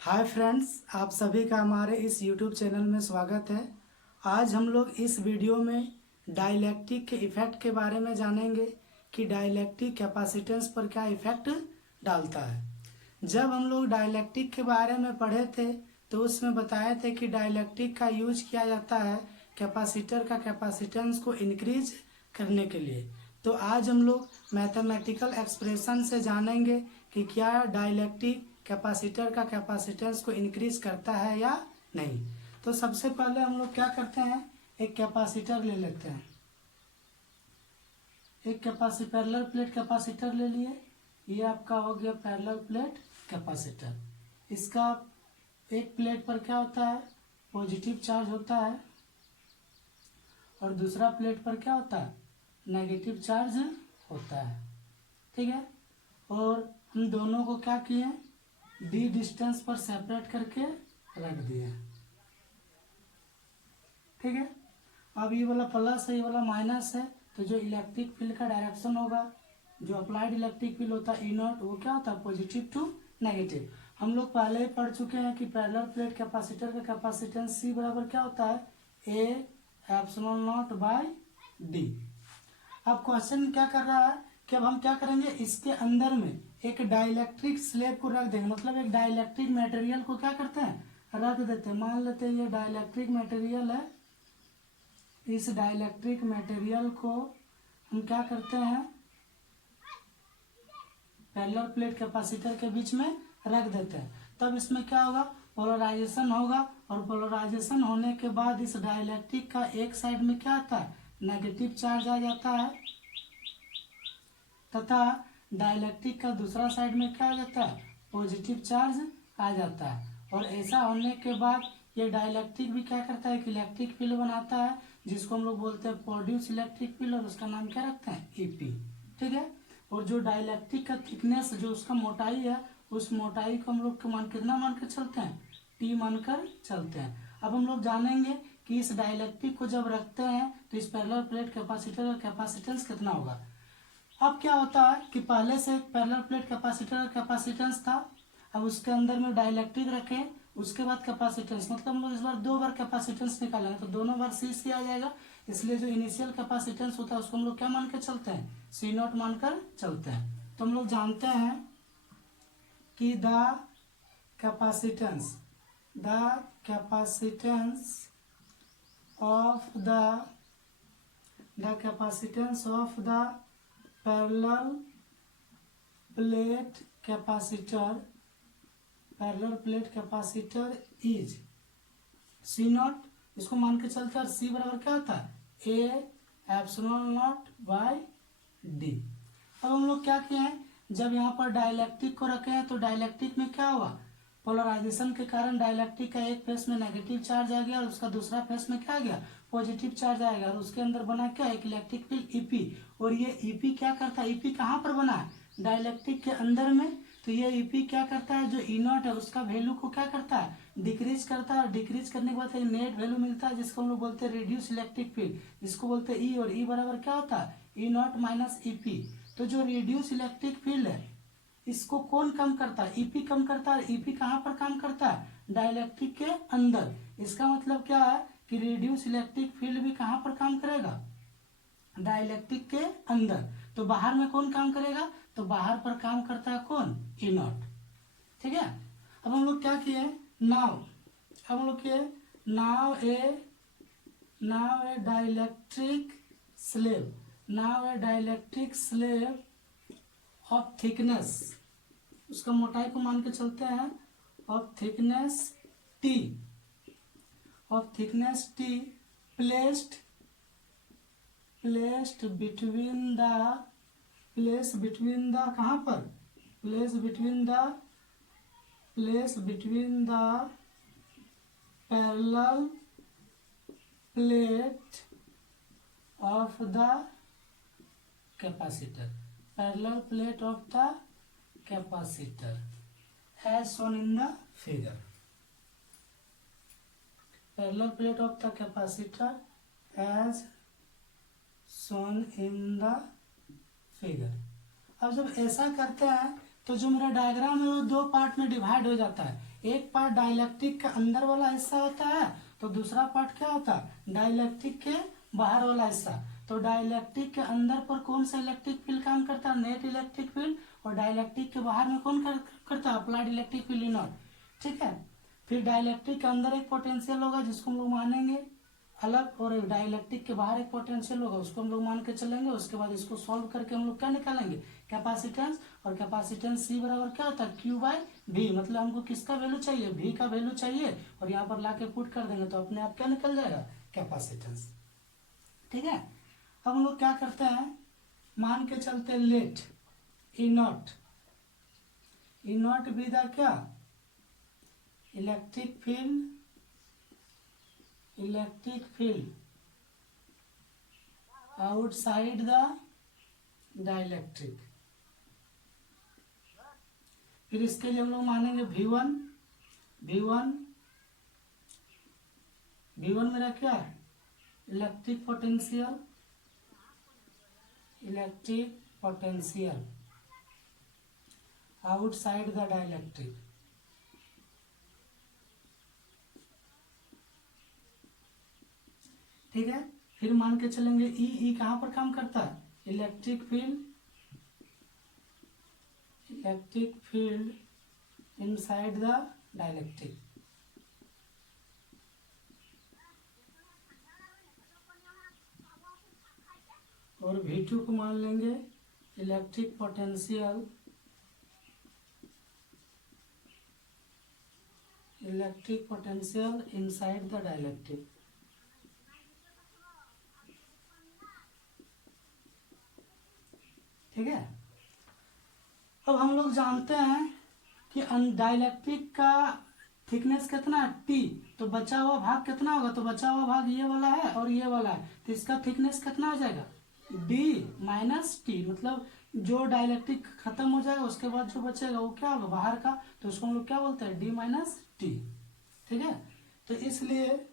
Hi friends, आप सभी का हमारे इस यूट्यूब चैनल में स्वागत है। आज हम लोग इस वीडियो में डाइलेक्ट्रिक के इफ़ेक्ट के बारे में जानेंगे कि डाइलेक्ट्रिक कैपेसिटेंस पर क्या इफ़ेक्ट डालता है। जब हम लोग डाइलेक्ट्रिक के बारे में पढ़े थे तो उसमें बताए थे कि डाइलेक्ट्रिक का यूज किया जाता है कैपेसिटर का कैपेसिटेंस को इंक्रीज करने के लिए। तो आज हम लोग मैथमेटिकल एक्सप्रेशन से जानेंगे कि क्या डाइलेक्ट्रिक कैपेसिटर का कैपेसिटेंस को इंक्रीज करता है या नहीं। तो सबसे पहले हम लोग क्या करते हैं, एक कैपेसिटर ले लेते हैं। एक पैरेलल प्लेट कैपेसिटर ले लिए। ये आपका हो गया पैरेलल प्लेट कैपेसिटर। इसका एक प्लेट पर क्या होता है, पॉजिटिव चार्ज होता है और दूसरा प्लेट पर क्या होता है, नेगेटिव चार्ज होता है। ठीक है, और हम दोनों को क्या किए, डी डिस्टेंस पर सेपरेट करके रख दिए। ठीक है, अब ये वाला प्लस है, ये वाला माइनस है, तो जो इलेक्ट्रिक फील्ड का डायरेक्शन होगा, जो अप्लाइड इलेक्ट्रिक फील्ड होता है ई नॉट, वो क्या होता है, पॉजिटिव टू नेगेटिव। हम लोग पहले ही पढ़ चुके हैं कि पैरेलल प्लेट कैपेसिटर का कैपेसिटेंस सी बराबर क्या होता है, A epsilon naught by D. अब क्वेश्चन क्या कर रहा है कि अब हम क्या करेंगे, इसके अंदर में एक डाइलेक्ट्रिक स्लैब को रख देंगे, मतलब एक डाइलेक्ट्रिक मटेरियल को क्या करते हैं, रख देते हैं। मान लेते हैं ये डाइलेक्ट्रिक मटेरियल है, इस डाइलेक्ट्रिक मटेरियल को हम क्या करते हैं, पैरेलल प्लेट कैपेसिटर के बीच में रख देते हैं। तब इसमें क्या होगा, पोलराइजेशन होगा, और पोलराइजेशन होने के बाद इस डाइलेक्ट्रिक का एक साइड में क्या आता है, नेगेटिव चार्ज आ जाता है, तथा डाइलेक्ट्रिक का दूसरा साइड में क्या आ जाता है, पॉजिटिव चार्ज आ जाता है। और ऐसा होने के बाद ये डाइलेक्ट्रिक भी क्या करता है कि इलेक्ट्रिक फील्ड बनाता है, जिसको हम लोग बोलते हैं प्रोड्यूस इलेक्ट्रिक फील्ड, और उसका नाम क्या रखते हैं, ईपी। ठीक है, और जो डाइलेक्ट्रिक का थिकनेस, जो उसका मोटाई है, उस मोटाई को हम लोग कितना मानकर चलते हैं, टी मानकर चलते हैं। अब हम लोग जानेंगे कि इस डाइलेक्ट्रिक को जब रखते हैं तो इस पैरेलल प्लेट कैपेसिटर का कैपेसिटेंस कितना होगा। अब क्या होता है कि पहले से एक पैरेलल प्लेट कैपेसिटर का कैपेसिटेंस था, अब उसके अंदर में डाइलेक्ट्रिक रखे, उसके बाद कैपेसिटेंस, मतलब हम लोग इस बार दो बार कैपेसिटेंस निकालेंगे, तो दोनों बार सी आ जाएगा। इसलिए जो इनिशियल कैपेसिटेंस होता है उसको हम लोग क्या मान के चलते हैं, सी नॉट मानकर चलते हैं। तो हम लोग जानते हैं कि the capacitance of the capacitance of the parallel plate capacitor is C naught, इसको मान के चलते हैं। सी बराबर क्या होता है, A epsilon naught by D. अब हम लोग क्या किए हैं, जब यहाँ पर डाइलेक्ट्रिक को रखे हैं तो डाइलेक्ट्रिक में क्या हुआ, पोलराइजेशन के कारण डाइलेक्ट्रिक का एक फेस में नेगेटिव चार्ज आ गया और उसका दूसरा फेस में क्या आ गया, पॉजिटिव चार्ज आएगा, और उसके अंदर बना क्या, एक इलेक्ट्रिक फील्ड ईपी। और ये ईपी क्या करता है, ईपी कहाँ पर बना है, डाइलेक्ट्रिक के अंदर में। तो ये ईपी क्या करता है, जो ई नॉट है उसका वैल्यू को क्या करता है, डिक्रीज करता है, और डिक्रीज करने के बाद एक नेट वैल्यू मिलता है, जिसको हम लोग बोलते हैं रिड्यूस इलेक्ट्रिक फील्ड, जिसको बोलते हैं ई, और ई बराबर क्या होता है, ई नॉट माइनस ईपी। तो जो रिड्यूस इलेक्ट्रिक फील्ड है इसको कौन कम करता है, ईपी कम करता है। ईपी कहाँ पर काम करता है, डाइलेक्ट्रिक के अंदर। इसका मतलब क्या है कि रिड्यूस इलेक्ट्रिक फील्ड भी कहाँ पर काम करेगा, डाइलेक्ट्रिक के अंदर। तो बाहर में कौन काम करेगा, तो बाहर पर काम करता है कौन, ई नॉट। ठीक है, अब हम लोग क्या किए, नाउ हम लोग किए now A dielectric slab of thickness, उसका मोटाई को मान के चलते हैं, of thickness T placed between the कहाँ पर, place between the parallel plate of the capacitor, parallel plate of the capacitor as shown in the figure, parallel plate of the capacitor as shown in the figure। अब जब ऐसा करते हैं तो जो मेरा डायग्राम है वो दो पार्ट में डिवाइड हो जाता है। एक पार्ट डाइलेक्ट्रिक का अंदर वाला हिस्सा होता है, तो दूसरा पार्ट क्या होता है, डाइलेक्ट्रिक के बाहर वाला हिस्सा। तो डाइलेक्ट्रिक के अंदर पर कौन सा इलेक्ट्रिक फील्ड काम करता है, नेट इलेक्ट्रिक फील्ड, और डाइलेक्ट्रिक के बाहर में कौन करता है, applied electric field E not. ठीक है, फिर डाइलेक्ट्रिक के अंदर एक पोटेंशियल होगा जिसको हम लोग मानेंगे अलग, और एक डाइलेक्ट्रिक के बाहर एक पोटेंशियल होगा उसको हम लोग मान के चलेंगे। उसके बाद इसको सॉल्व करके हम लोग क्या निकालेंगे, कैपेसिटेंस। और कैपेसिटेंस सी बराबर क्या होता है, क्यू बाई भी। मतलब हमको किसका वैल्यू चाहिए, भी का वैल्यू चाहिए, और यहाँ पर लाके पुट कर देंगे तो अपने आप क्या निकल जाएगा, कैपेसिटेंस। ठीक है, अब हम लोग क्या करते हैं, मान के चलते let E naught be the क्या, electric field outside the dielectric. फिर इसके लिए हम लोग मानेंगे V1 मेरा क्या है, electric potential outside the dielectric. ठीक है, फिर मान के चलेंगे ई कहां पर काम करता है, electric field inside the dielectric. और V2 को मान लेंगे electric potential inside the dielectric. ठीक है, अब हम लोग जानते हैं कि डाइलेक्ट्रिक का थिकनेस कितना है, T। तो बचा हुआ भाग कितना होगा, तो बचा हुआ भाग ये वाला है और ये वाला है, तो इसका थिकनेस कितना हो जाएगा, D माइनस टी। मतलब जो डाइलेक्ट्रिक खत्म हो जाएगा उसके बाद जो बचेगा वो क्या होगा, बाहर का, तो उसको हम लोग क्या बोलते हैं, D माइनस टी। ठीक है, तो इसलिए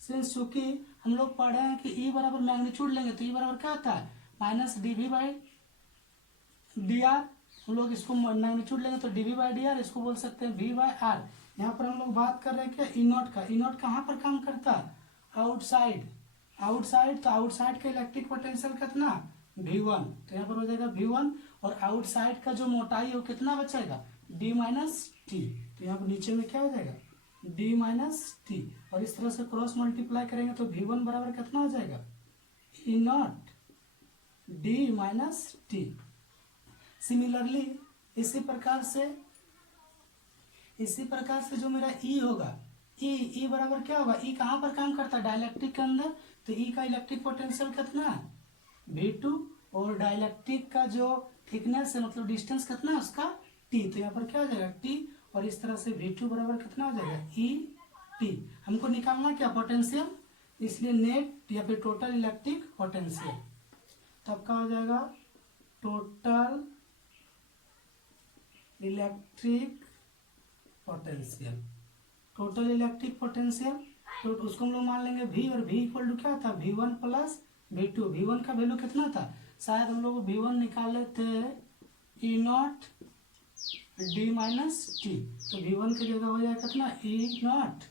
सिंस चूंकि हम लोग पढ़े हैं कि E बराबर मैग्नीट्यूड लेंगे तो E बराबर क्या होता है, minus D by D R. हम लोग इसको मैग्नीट्यूड लेंगे तो डीवी बाई डी आर, इसको बोल सकते हैं V बाई आर। यहाँ पर हम लोग बात कर रहे हैं क्या, ई नॉट का। ई नॉट कहाँ पर काम करता है, आउटसाइड। तो आउटसाइड का इलेक्ट्रिक पोटेंशियल कितना, V1। तो यहाँ पर हो जाएगा V1, और आउटसाइड का जो मोटाई है वो कितना बचेगा, D माइनस टी। तो यहाँ पर नीचे में क्या हो जाएगा, D माइनस टी। और इस तरह से क्रॉस मल्टीप्लाई करेंगे तो V1 बराबर कितना हो जाएगा, E naught D minus T. Similarly इसी प्रकार से जो मेरा E होगा, ई बराबर क्या होगा, ई कहाँ पर काम करता है, डाइलेक्ट्रिक के अंदर। तो ई का इलेक्ट्रिक पोटेंशियल कितना है, V2, और डाइलेक्ट्रिक का जो थिकनेस है मतलब डिस्टेंस कितना है उसका, T। तो यहाँ पर क्या हो जाएगा, T, और इस तरह से V2 बराबर कितना हो जाएगा, ET। हमको निकालना क्या, पोटेंशियल, इसलिए नेट या फिर टोटल इलेक्ट्रिक पोटेंशियल। तब क्या हो जाएगा, टोटल इलेक्ट्रिक पोटेंशियल। तो उसको हम लोग मान लेंगे V, और V इक्वल टू क्या था, V1 प्लस V2। V1 का वैल्यू कितना था, शायद हम लोग V1 निकाले थे E not D minus T. तो V1 की जगह हो जाएगा कितना, E not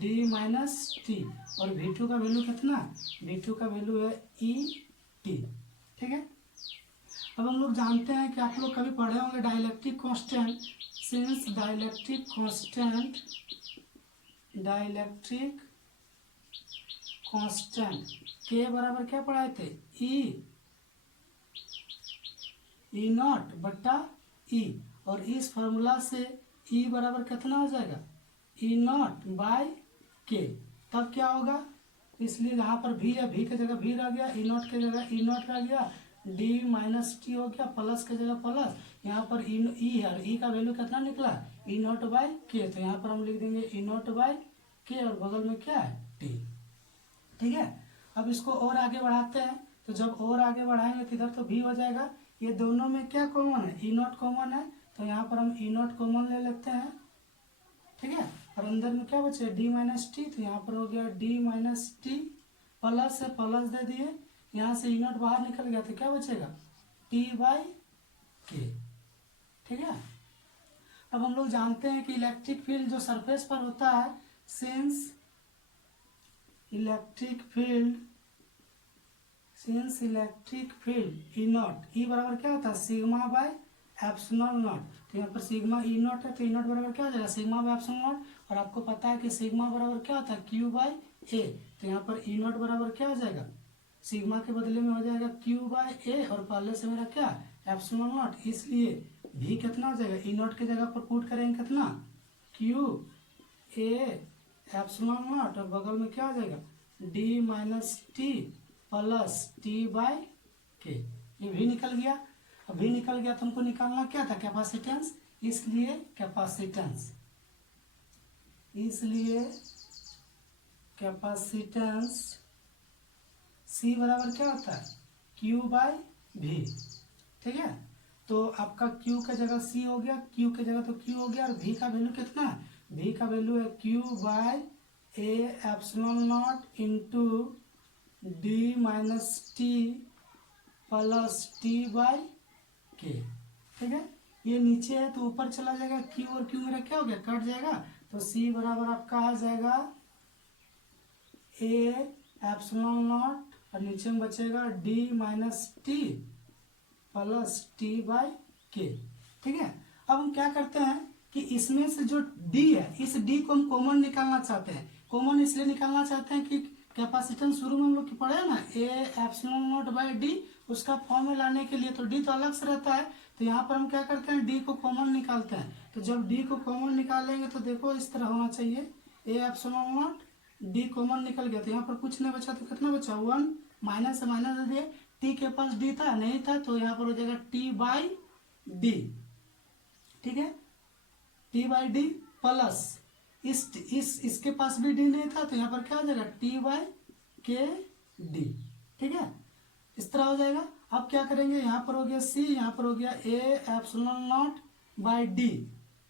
D minus T, और V2 का वैल्यू कितना, V2 का वैल्यू है ET। ठीक है, अब हम लोग जानते हैं कि आप लोग कभी पढ़े होंगे dielectric constant. Since dielectric constant के बराबर क्या पढ़ाए थे, ई नॉट बट्टा ई, और इस फॉर्मूला से ई बराबर कितना हो जाएगा, ई नॉट बाय के। तब क्या होगा, इसलिए यहाँ पर भी है, भी की जगह भी रह गया, ई नॉट की जगह ई नॉट रह गया, D माइनस टी हो गया, प्लस की जगह प्लस, यहाँ पर ई है, ई का वैल्यू कितना निकला, ई नॉट बाय के। तो यहाँ पर हम लिख देंगे ई नॉट बाय के, और बगल में क्या है, T। ठीक है, अब इसको और आगे बढ़ाते हैं, तो जब और आगे बढ़ाएंगे तो इधर तो भी हो जाएगा, ये दोनों में क्या कॉमन है, ई नॉट कॉमन है, तो यहाँ पर हम ई नॉट कॉमन ले लेते हैं। ठीक है, और अंदर में क्या बचे, D माइनस टी। तो यहाँ पर हो गया D माइनस टी, प्लस से प्लस दे दिए, यहाँ से ई नॉट बाहर निकल गया तो क्या बचेगा, T बाई के। ठीक है। अब हम लोग जानते हैं कि इलेक्ट्रिक फील्ड जो सरफेस पर होता है, since electric field E naught, E बराबर क्या होता है सिग्मा बाय एप्सिलॉन नॉट। तो यहाँ पर सिग्मा ई नॉट है, तो ई नॉट बराबर क्या हो जाएगा सिग्मा बाय एप्सिलॉन नॉट। और आपको पता है कि सिग्मा बराबर क्या होता है क्यू बाय ए। तो यहाँ पर ई नॉट बराबर क्या हो जाएगा, सिग्मा के बदले में हो जाएगा क्यू बाय ए, और पहले से मेरा क्या एप्सिलॉन नॉट, इसलिए भी कितना हो जाएगा ई नॉट की जगह पर पुट करेंगे कितना क्यू ए एप्सिलॉन नॉट, और बगल में क्या हो जाएगा D minus T plus T by K. ये भी निकल गया। अब भी निकल गया तो हमको निकालना क्या था कैपेसिटेंस, इसलिए कैपेसिटेंस सी बराबर क्या होता है क्यू बाय भी। ठीक है, तो आपका क्यू का जगह सी हो गया, क्यू के जगह तो क्यू हो गया, और भी का वैल्यू कितना है, भी का वैल्यू है Q by A epsilon naught into D minus T plus T by K. ठीक है, ये नीचे है तो ऊपर चला जाएगा, क्यू और क्यू मेरा क्या हो गया कट जाएगा, तो सी बराबर आपका आ जाएगा ए एप्सिलॉन नॉट, और नीचे में बचेगा D minus T plus T by K. ठीक है, अब हम क्या करते हैं कि इसमें से जो डी है, इस डी को हम कॉमन निकालना चाहते हैं। कॉमन इसलिए निकालना चाहते हैं कि कैपेसिटेंस शुरू में हम लोग पढ़े हैं ना A epsilon naught by D, उसका फॉर्म में लाने के लिए तो डी तो अलग से रहता है, तो यहाँ पर हम क्या करते हैं डी को कॉमन निकालते हैं। तो जब डी को कॉमन निकालेंगे तो देखो इस तरह होना चाहिए, ए एप्सिलॉन नॉट डी कॉमन निकल गया, तो यहाँ पर कुछ नहीं बचा, तो कितना बचा 1, माइनस से माइनस दे दिए, टी के पास डी था नहीं था, तो यहाँ पर हो जाएगा टी बाई डी। ठीक है, टी बाई डी प्लस इसके पास भी डी नहीं था, तो यहाँ पर क्या हो जाएगा टी बाई के डी। ठीक है, इस तरह हो जाएगा। अब क्या करेंगे, यहाँ पर हो गया सी, यहाँ पर हो गया ए एप्सिलॉन नॉट बाई डी।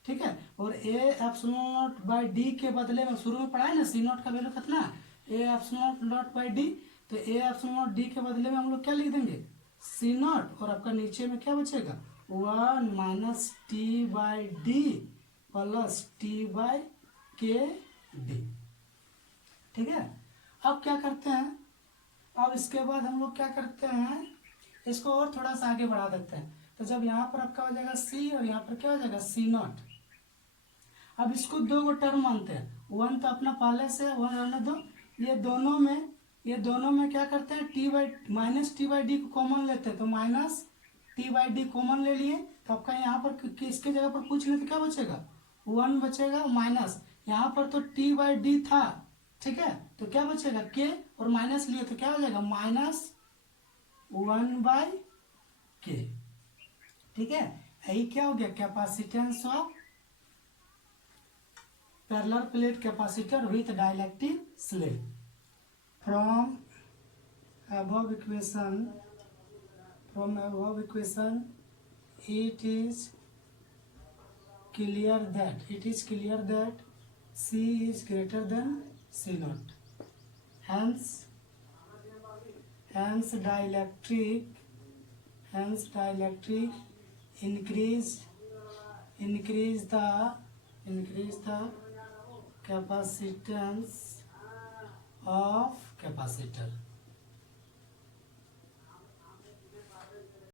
ठीक है, और ए एप्सिलॉन नॉट बाई डी के बदले में शुरू में पढ़ा है ना सी नॉट का वैल्यू कितना ए एप्सिलॉन नॉट बाई डी, तो ए एप्सिलॉन नॉट डी के बदले में हम लोग क्या लिख देंगे सी नॉट, और आपका नीचे में क्या बचेगा 1 minus T by D plus T by के डी। ठीक है, अब क्या करते हैं, अब इसके बाद हम लोग क्या करते हैं, इसको और थोड़ा सा आगे बढ़ा देते हैं। तो जब यहाँ पर आपका हो जाएगा सी और यहाँ पर क्या हो जाएगा सी नॉट। अब इसको दो गो टर्म मानते हैं, 1 तो अपना पहले से 1 रहने दो, ये दोनों में क्या करते हैं T by minus T by D को कॉमन लेते हैं, तो minus T by D common ले लिए, तो आपका यहाँ पर इसके जगह पर कुछ नहीं तो क्या बचेगा 1 बचेगा, माइनस यहाँ पर तो टी बाई डी था। ठीक है, तो क्या बचेगा के, और माइनस लिए तो क्या हो जाएगा -1 बाई के। ठीक है, यही क्या हो गया capacitance of parallel plate capacitor with dielectric slab. From above equation it is clear that C is greater than C naught. Hence dielectric increase the capacitance of capacitor.